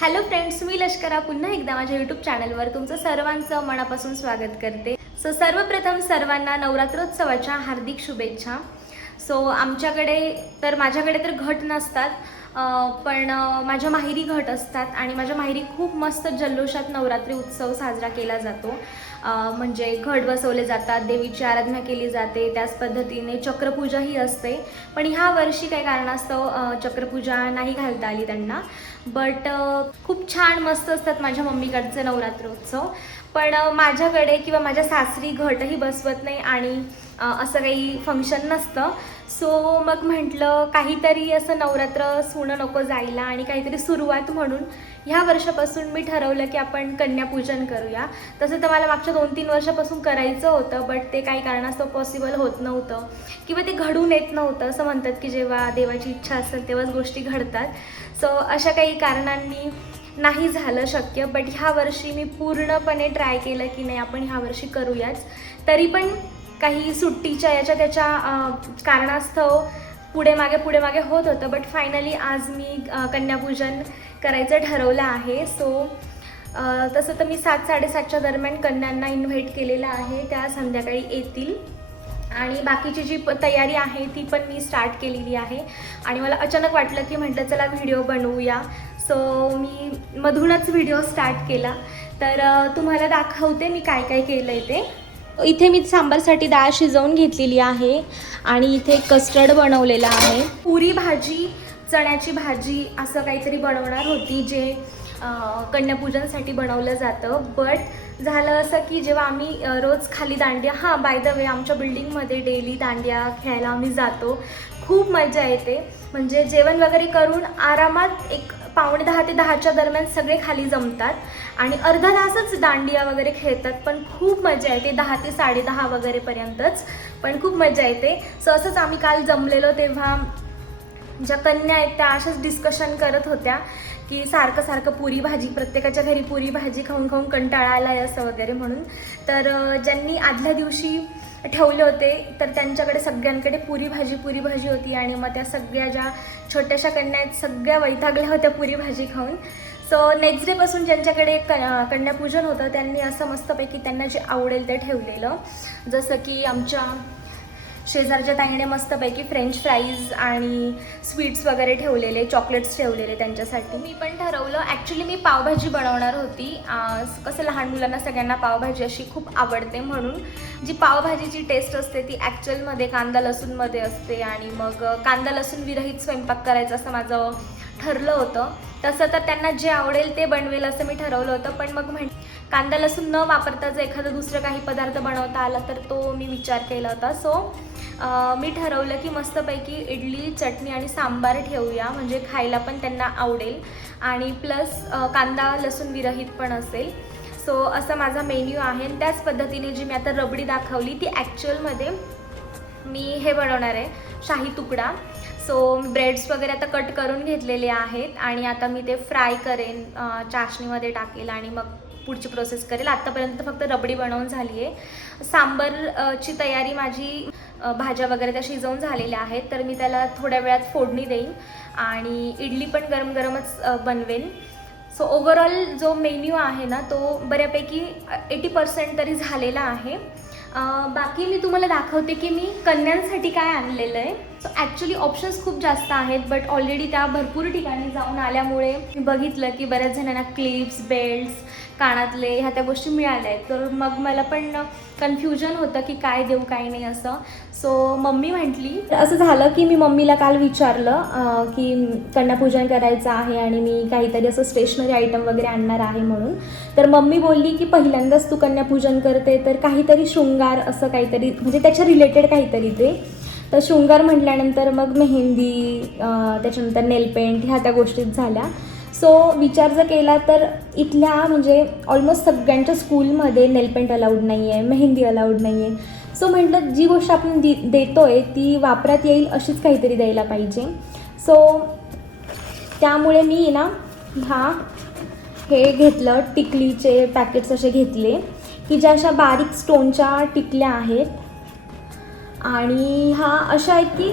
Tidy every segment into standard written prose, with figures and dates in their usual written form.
Hello friends, मी लष्करा पुन्हा एकदा माझ्या यूट्यूब चॅनलवर तुमचं सर्वांचं मनापासून स्वागत करते. सर्वप्रथम सर्वांना नवरात्रोत्सवाच्या हार्दिक शुभेच्छा. माझ्याकडे तर घट नसतात, पण माझ्या माहेरी घट असतात आणि माझ्या माहेरी खूप मस्त जल्लोषात नवरात्री उत्सव साजरा केला जातो. म्हणजे घट बसवले जातात, देवीची आराधना केली जाते, त्याच पद्धतीने चक्रपूजाही असते. पण ह्या वर्षी काही कारणास्तव चक्रपूजा नाही घालता आली त्यांना. बट खूप छान मस्त असतात माझ्या मम्मीकडचे नवरात्रोत्सव. पण माझ्याकडे किंवा माझ्या सासरी घटही बसवत नाही आणि असं काही फंक्शन नसतं. सो मग म्हटलं काहीतरी असं नवरात्र सुनं नको जायला आणि काहीतरी सुरुवात म्हणून ह्या वर्षापासून मी ठरवलं की आपण कन्यापूजन करूया. तसं तर मला मागच्या 2-3 वर्षापासून करायचं होतं, बट ते काही कारणास्तव पॉसिबल होत नव्हतं किंवा ते घडून येत नव्हतं. असं म्हणतात की जेव्हा देवाची इच्छा असेल तेव्हाच गोष्टी घडतात. सो अशा काही कारणांनी नाही झालं शक्य. बट ह्या वर्षी मी पूर्णपणे ट्राय केलं की नाही आपण ह्या वर्षी करूयाच. तरी पण काही सुट्टीच्या त्याच्या कारणास्तव पुढे मागे होत होतं. बट फायनली आज मी कन्यापूजन करायचं ठरवलं आहे. तसं तर मी 7-7:30च्या दरम्यान कन्यांना इन्व्हाइट केलेलं आहे. त्या संध्याकाळी येतील आणि बाकीची जी तयारी आहे ती पण मी स्टार्ट केलेली आहे. आणि मला अचानक वाटलं की म्हटलं चला व्हिडिओ बनवूया. सो मी मधूनच व्हिडिओ स्टार्ट केला. तर तुम्हाला दाखवते मी काय काय केलं आहे ते. इथे मी सांबारसाठी डाळ शिजवून घेतलेली आहे आणि इथे कस्टर्ड बनवलेलं आहे. पुरी भाजी, चण्याची भाजी असं काहीतरी बनवणार होती जे कन्यापूजनसाठी बनवलं जातं. बट झालं असं की जेव्हा आम्ही रोज खाली दांडिया बाय द वे आमच्या बिल्डिंगमध्ये डेली दांडिया खेळायला आम्ही जातो. खूप मजा येते. म्हणजे जेवण वगैरे करून आरामात एक 9:45 ते 10च्या दरम्यान सगळे खाली जमतात आणि अर्धा तासच दांडिया वगैरे खेळतात. पण खूप मजा येते 10 ते 10:30 वगैरेपर्यंतच. पण खूप मजा येते. सो असंच आम्ही काल जमलेलो तेव्हा ज्या कन्या आहेत त्या अशाच डिस्कशन करत होत्या की सारखं पुरी भाजी, प्रत्येकाच्या घरी पुरी भाजी खाऊन खाऊन कंटाळा आला आहे असं वगैरे म्हणून. तर ज्यांनी आदल्या दिवशी ठेवले होते तर त्यांच्याकडे सगळ्यांकडे पुरी भाजी होती आणि मग त्या सगळ्या ज्या छोट्याशा कन्या आहेत सगळ्या वैतागल्या होत्या पुरी भाजी खाऊन. सो नेक्स्ट डेपासून ज्यांच्याकडे कन्यापूजन होतं त्यांनी असं मस्तपैकी त्यांना जे आवडेल ते ठेवलेलं. जसं की आमच्या शेजारच्या ताईने मस्तपैकी फ्रेंच फ्राईज आणि स्वीट्स वगैरे ठेवलेले, चॉकलेट्स ठेवलेले त्यांच्यासाठी. मी पण ठरवलं, ॲक्च्युली मी पावभाजी बनवणार होती. कसं लहान मुलांना सगळ्यांना पावभाजी अशी खूप आवडते म्हणून जी पावभाजीची टेस्ट असते ती ॲक्च्युअलमध्ये कांदा लसूणमध्ये असते आणि मग कांदा लसूण विरहित स्वयंपाक करायचं असं माझं ठरलं होतं. तसं तर त्यांना जे आवडेल ते बनवेल असं मी ठरवलं होतं. पण मग कांदा लसूण न वापरता जर एखादं दुसरं काही पदार्थ बनवता आला तर तो मी विचार केला होता. सो मी ठरवलं की मस्तपैकी इडली, चटणी आणि सांबार ठेवूया, म्हणजे खायला पण त्यांना आवडेल आणि प्लस कांदा लसूण विरहित पण असेल. सो असा माझा मेन्यू आहे. आणि त्याच पद्धतीने जी मी आता रबडी दाखवली ती ॲक्च्युअलमध्ये मी हे बनवणार आहे, शाही तुकडा. सो ब्रेड्स वगैरे आता कट करून घेतलेले आहेत आणि आता मी ते फ्राय करेन, चाशणीमध्ये टाकेल आणि मग पुढची प्रोसेस करेल. आत्तापर्यंत फक्त रबडी बनवून झाली आहे. सांबारची तयारी माझी, भाज्या वगैरे त्या शिजवून झालेल्या आहेत. तर मी त्याला थोड्या वेळात फोडणी देईन आणि इडली पण गरम गरमच बनवेन. सो ओव्हरऑल जो मेन्यू आहे ना तो बऱ्यापैकी 80% तरी झालेला आहे. बाकी मी तुम्हाला दाखवते की मी कन्यांसाठी काय आणलेलं आहे. सो ॲक्च्युली ऑप्शन्स खूप जास्त आहेत, बट ऑलरेडी त्या भरपूर ठिकाणी जाऊन आल्यामुळे मी बघितलं की बऱ्याच जणांना क्लिप्स, बेल्ट्स, कानातले ह्या त्या गोष्टी मिळाल्या आहेत. तर मग मला पण कन्फ्युजन होतं की काय देऊ काय नाही असं. सो मम्मी म्हटली, असं झालं की मी मम्मीला काल विचारलं की कन्यापूजन करायचं आहे आणि मी काहीतरी असं स्टेशनरी आयटम वगैरे आणणार आहे म्हणून. तर मम्मी बोलली की पहिल्यांदाच तू कन्यापूजन करते तर काहीतरी शृंगार असं काहीतरी, म्हणजे त्याच्या रिलेटेड काहीतरी ते. तर शृंगार म्हटल्यानंतर मग मेहंदी, त्याच्यानंतर नेलपेंट ह्या त्या गोष्टीत झाल्या. सो विचार जर केला तर इथल्या म्हणजे ऑलमोस्ट सगळ्यांच्या स्कूलमध्ये नेलपेंट अलाउड नाही आहे, मेहंदी अलाउड नाही आहे. सो म्हटलं जी गोष्ट आपण देतो आहे ती वापरात येईल अशीच काहीतरी द्यायला पाहिजे. सो त्यामुळे मी ना हे घेतलं, टिकलीचे पॅकेट्स असे घेतले की ज्या अशा बारीक स्टोनच्या टिकल्या आहेत आणि अशा आहेत की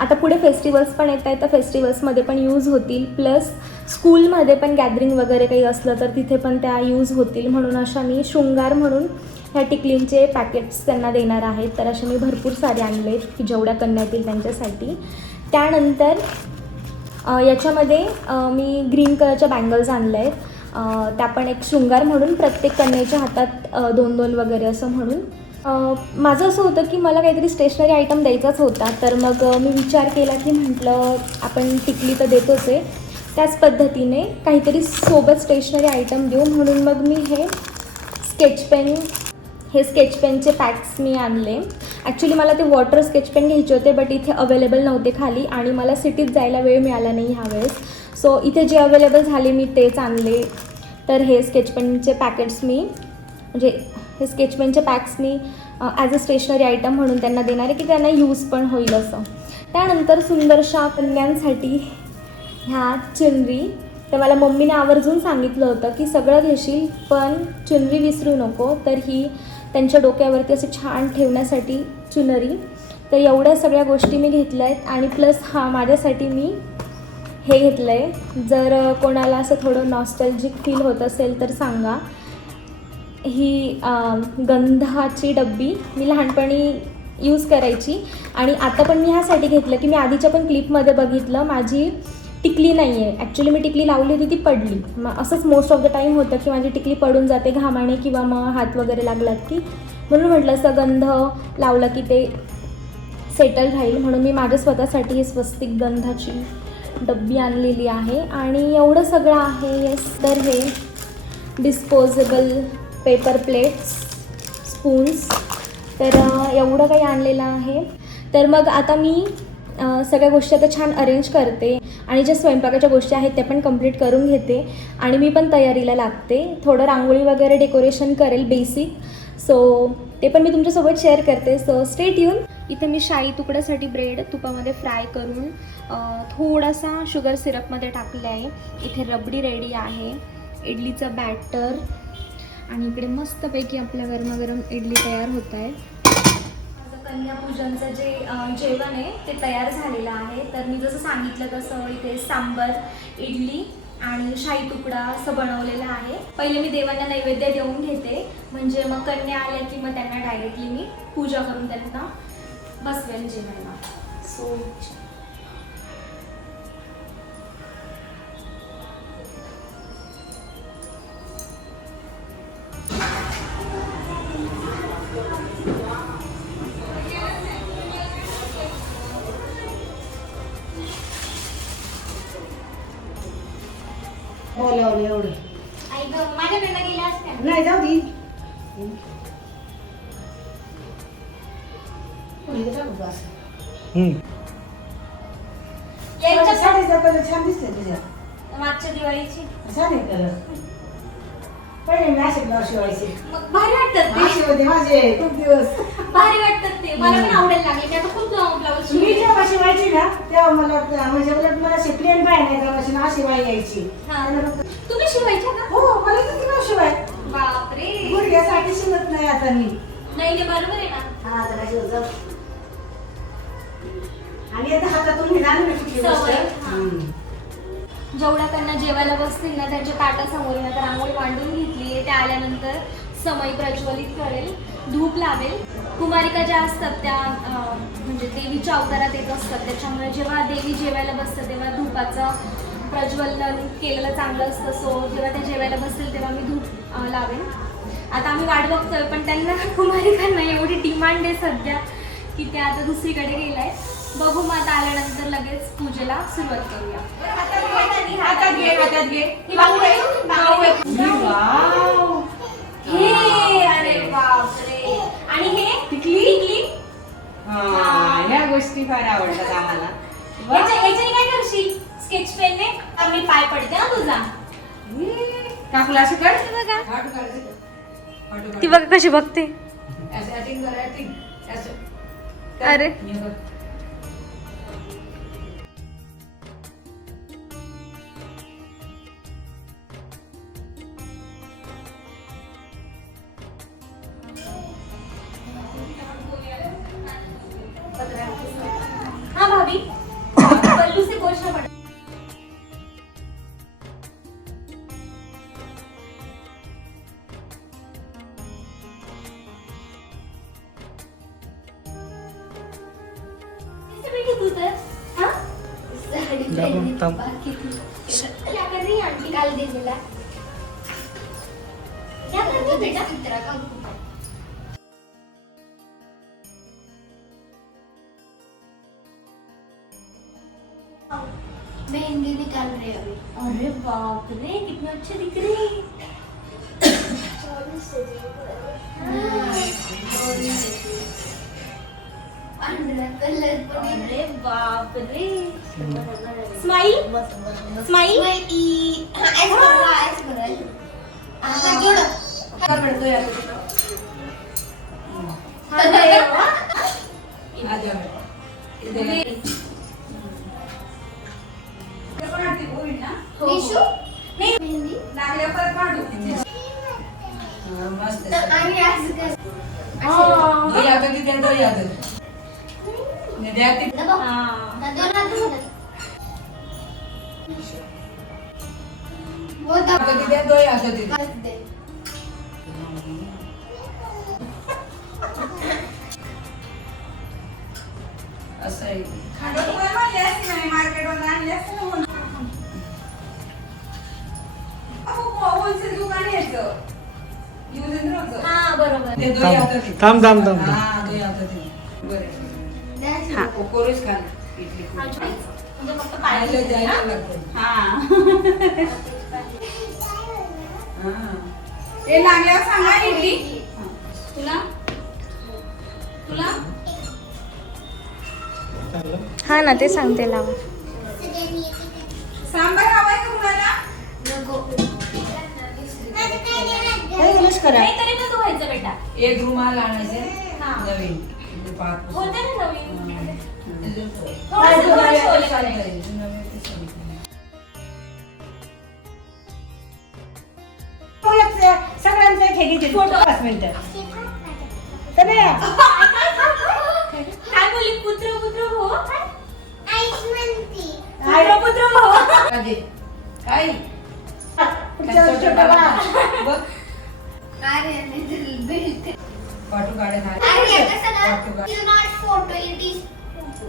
आता पुढे फेस्टिवल्स पण येत आहेत तर फेस्टिवल्समध्ये पण यूज होतील. प्लस स्कूलमध्ये पण गॅदरिंग वगैरे काही असलं तर तिथे पण त्या यूज होतील, म्हणून अशा मी शृंगार म्हणून ह्या टिकलींचे पॅकेट्स त्यांना देणार आहेत. तर असे मी भरपूर सारे आणले की जेवढ्या कन्या येतील त्यांच्यासाठी. त्यानंतर याच्यामध्ये मी ग्रीन कलरच्या बँगल्स आणल्या आहेत, त्या पण एक शृंगार म्हणून प्रत्येक कन्येच्या हातात 2-2 वगैरे असं म्हणून. माझं असं होतं की मला काहीतरी स्टेशनरी आयटम द्यायचाच होता, तर मग मी विचार केला की म्हटलं आपण टिकली तर देतोच आहे, त्याच पद्धतीने काहीतरी सोबत स्टेशनरी आयटम देऊ, म्हणून मग मी हे स्केच पेनचे पॅक्स मी आणले. ॲक्च्युली मला ते वॉटर स्केच पेन घ्यायचे होते, बट इथे अवेलेबल नव्हते खाली आणि मला सिटीत जायला वेळ मिळाला नाही ह्यावेळेस, सो इथे जे अवेलेबल झाले मी तेच आणले. तर हे स्केच पेनचे पॅकेट्स हे स्केच पेनचे पॅक्स मी ॲज अ स्टेशनरी आयटम म्हणून त्यांना देणार आहे की त्यांना यूज पण होईल असं. त्यानंतर सुंदरशा कन्यांसाठी ह्या चुनरी. तर मला मम्मीने आवर्जून सांगितलं होतं की सगळं घेशील पण चुनरी विसरू नको, तर ही त्यांच्या डोक्यावरती असे छान ठेवण्यासाठी चुनरी. तर एवढ्या सगळ्या गोष्टी मी घेतल्या आहेत आणि प्लस माझ्यासाठी मी हे घेतलं आहे. जर कोणाला असं थोडं नॉस्टॅल्जिक फील होत असेल तर सांगा. ही गंधाची डब्बी मी लहानपणी यूज करायची आणि आता पण मी ह्यासाठी घेतलं की मी आधीच्या पण क्लिपमध्ये बघितलं माझी टिकली नाही आहे. ॲक्च्युली मी टिकली लावली होती ती पडली. मग असंच मोस्ट ऑफ द टाईम होतं की माझी टिकली पडून जाते घामाने किंवा मग हात वगैरे लागलात की, म्हणून म्हटलं असं गंध लावला की ते सेटल राहील, म्हणून मी माझ्या स्वतःसाठी ही स्वस्तिक गंधाची डब्बी आणलेली आहे. आणि एवढं सगळं आहे. येस, तर हे डिस्पोजेबल पेपर प्लेट्स, स्पून्स, तर एवढं काही आणलेलं आहे. तर मग आता मी सगळ्या गोष्टी आता छान अरेंज करते आणि ज्या स्वयंपाकाच्या गोष्टी आहेत त्या पण कंप्लीट करून घेते आणि मी पण तयारीला लागते. थोडं रांगोळी वगैरे डेकोरेशन करेल बेसिक, सो ते पण मी तुमच्यासोबत शेअर करते, सो स्टे ट्यून. इथे मी शाई तुकड्यासाठी ब्रेड तुपामध्ये फ्राय करून थोडासा शुगर सिरपमध्ये टाकले आहे. इथे रबडी रेडी आहे, इडलीचं बॅटर आणि इकडे मस्तपैकी आपल्या गरमागरम इडली तयार होत आहे. कन्यापूजनचं जे जेवण आहे ते तयार झालेलं आहे. तर मी जसं सांगितलं तसं इथे सांबर, इडली आणि शाही तुकडा असं बनवलेलं आहे. पहिले मी देवांना नैवेद्य देऊन घेते, म्हणजे मग कन्या आल्या की मग त्यांना डायरेक्टली मी पूजा करून त्यांना बसवेन जेवायला. सो बोलावलं एवढं माझ्याकडनं गेल्या असत्या नाही, जाऊ दे. साडीचा कलर छान दिसते तुझ्या मागच्या दिवाळीची छान आहे कलर. पहिले मी असे ब्लाऊज शिवायचे, मग भारी वाटतात ते. असे होते माझे खूप दिवस. भारी वाटतात ते, मला पण आवडायला लागले. मी आता खूप ब्लाऊज मी जेव्हा शिवायची ना तेव्हा मला म्हणजे उलट मला असे प्लेन बाय नाही करायची ना, शिवाय यायची. तुम्ही शिवायच्या का? हो, मला तर ब्लाऊज शिवाय. बापरे, गुडघ्यासाठी शिवत नाही आता मी. नाही बरोबर आहे ना. हा, आता शिवत जाऊ. आणि आता हातातून मी जाणं नाही कुठली गोष्ट. जेवढ्या त्यांना जेवायला बसतील ना त्यांच्या ताटासमोर ना तर रांगोळी मांडून घेतली आहे. त्या आल्यानंतर समई प्रज्वलित करेल, धूप लावेल. कुमारिका ज्या असतात त्या म्हणजे देवीच्या अवतारात येत असतात, त्याच्यामुळे जेव्हा देवी जेवायला बसतं तेव्हा धूपाचं प्रज्वलन केलेलं चांगलं असतं. सो जेव्हा त्या जेवायला बसतील तेव्हा मी धूप लावेन. आता आम्ही वाट बघतोय पण त्यांना कुमारिकांना एवढी डिमांड आहे सध्या की त्या आता दुसरीकडे गेलाय. बघू मग आता आल्यानंतर लगेच पूजेला सुरुवात करूया. हातात घे. हे अरे बापरे. आणि हे टिकली. ह्या गोष्टी फार आवडतात आम्हाला. याच्याने काय करशील? स्केच पेनने मी पाय पडते ना तुझा. काकुला असं कर. ती बघा कशी बघते. अरे हाँ भाभी, पल्लू से पूछना पड़ा. तू तर हा? थांब. क्या कर रही है आंटी? काल दिलेला क्या कर रही हो बेटा? चित्रा का मेहंदी निकाल रहे हैं अभी। अरे बाप रे कितने अच्छे दिख रहे हैं. पांढरा कलर पण आहे. अरे बाप रे. Smile smile. ऐस बघा, ऐस बघा. आता जोड. अरे वा. निशू मेहंदी आणि असं कर. हा. दबाव. हा. दोन हात धरून. वो दबाव. बस दे. असं आहे. हा बरोबर. ते दोन्ही हातात आहे. थांब थांब थांब हा, दोन्ही हातात आहे. बरं. द्या. कोरीच खाल. इडली कोरी. म्हणजे फक्त पाहिलं पाहिलं जायला लागतं. हा. ते लागल्यावर सांगा इडली तुला तुला हा ना ते सांगते लावा. सांबार हवाय का कुणाला नको. इंग्लिश करा. नाही तरी पण धुवायचं बेटा. एक रुमाल आणायचे हा. नवीन. पाच पुस्तक. होते ना नवीन. काय थोडंसं नवीन थोडं ते ठेवलं सांगितलं. पाहिजे. नवीन ते सांगितलं. सगळ्यांचा एक हे घेते फोटो. 5 मिनिटं. तर काय बोलली पुत्र पुत्र हो. आई- पुत्र पुत्र हो. काय दे? काय? पुढच्या वर्षी डबा. बघ. आर्याने दिलं बेल्ट. पाठू गाड्या खाली. आर्या कसं पाठू ना? गाड्या. It's not photo, it is photo.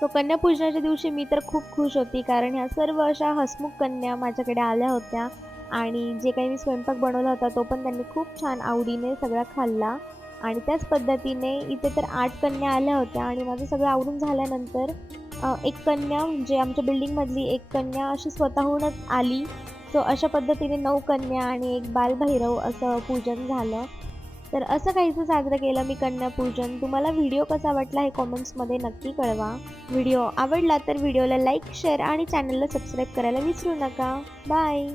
So कन्यापूजनाच्या दिवशी मी तर खूप खुश होती, कारण ह्या सर्व अशा हसमुख कन्या माझ्याकडे आल्या होत्या आणि जे काही मी स्वयंपाक बनवला होता तो पण त्यांनी खूप छान आवडीने सगळा खाल्ला. आणि त्याच पद्धतीने इथे तर 8 कन्या आल्या होत्या आणि माझं सगळं आवरून झाल्यानंतर एक कन्या म्हणजे आमच्या बिल्डिंगमधली एक कन्या अशी स्वतःहूनच आली. सो अशा पद्धतीने 9 कन्या आणि एक बालभैरव असं पूजन झालं. तर असं काहीसं साजरं केलं मी कन्यापूजन. तुम्हाला व्हिडिओ कसा वाटला हे कॉमेंट्समध्ये नक्की कळवा. व्हिडिओ आवडला तर व्हिडिओला लाईक, शेअर आणि चॅनलला सबस्क्राईब करायला विसरू नका. बाय.